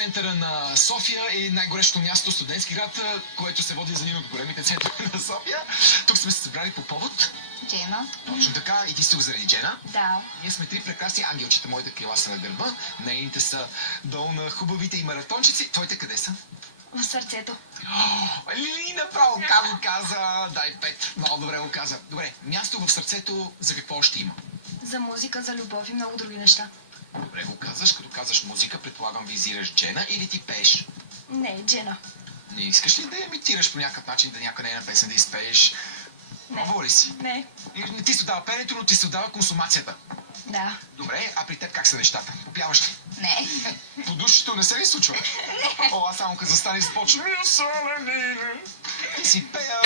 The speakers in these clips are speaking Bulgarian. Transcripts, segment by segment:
центъра на София е най-горещото място, студентски град, което се води за един от големите центрове на София. Тук сме се събрали по повод. Джена. Точно така. И ти си тук заради Джена. Да. Ние сме три прекрасни ангелчета. Моите крила са на гърба. Нейните са долу на хубавите и маратончици. Твоите къде са? В сърцето. Лили направо как го каза. Дай 5. Много добре го каза. Добре, място в сърцето за какво още има? За музика, за любов и много други неща. Добре го казваш. Като казваш музика, предполагам визираш Джена или ти пееш? Не, Джена. Не искаш ли да имитираш по някакъв начин, да някаква нейна песен да изпееш? Пробвала ли си? Не. Или не ти се отдава пенето, но ти се отдава консумацията? Да. Добре, а при теб как са нещата? Попяваш ли? Не. По душето не се ли случва? Не. О, аз само като застане и започвам. Си пея,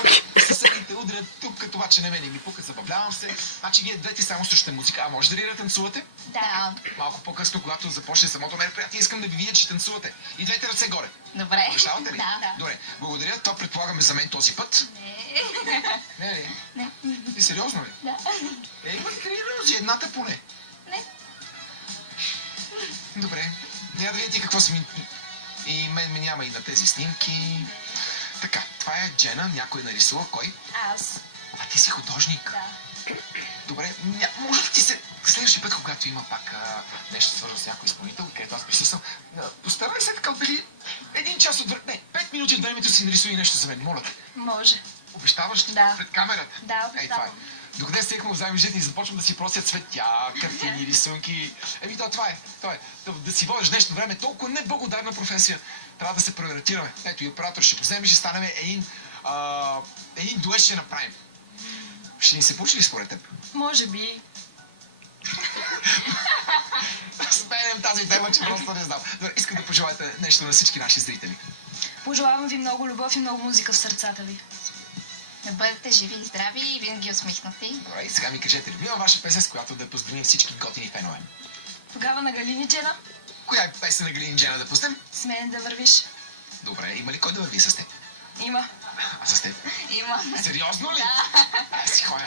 съседите удрят тук, това, че не ме не ми пука, забавлявам се. Значи вие двете само слушате музика. А може да танцувате? Да. Малко по-късно, когато започне самото мероприятие, искам да ви видя, че танцувате. И двете ръце горе. Добре. Обещавате ли? Да. Добре, благодаря. То предполагаме за мен този път. Не. Не ли? Не. Ти сериозно ли? Да. Има 3 рози, едната поне. Не. Добре. Няма да видите какво съм и мен ме няма и на тези снимки. Така, това е Джена, някой нарисува. Кой? Аз. А ти си художник. Да. Добре, може да ти се... Следващия път, когато има пак нещо свързано с някой изпълнител, където аз присъствам, постарай се така отдели 1 час от време, не, 5 минути от времето си нарисуй нещо за мен, моля те. Може. Обещаваш ли? Да. Пред камерата? Да, Ей, това е. обещавам. Докъде стигнахме в заедно жити и започвам да си просят цветя, картини, рисунки. Това е. Да си водиш нещо време, толкова неблагодарна професия. Трябва да се превратираме. Ето и оператор ще поземем, ще станем един дует ще направим. Ще ни се получи ли според теб? Може би. Сменям тази тема, че просто не знам. Добре, искам да пожелаете нещо на всички наши зрители. Пожелавам ви много любов и много музика в сърцата ви. Да бъдете живи и здрави и винаги усмихнати. Добре, и сега ми кажете, любима ваша песен, с която да поздравим всички готини фенове. Тогава на Галини Джена. Коя е песен на Галин Джена да пуснем? С мен да вървиш. Добре, има ли кой да върви с теб? Има. А с теб? Има. Сериозно ли? Да. Си ходя.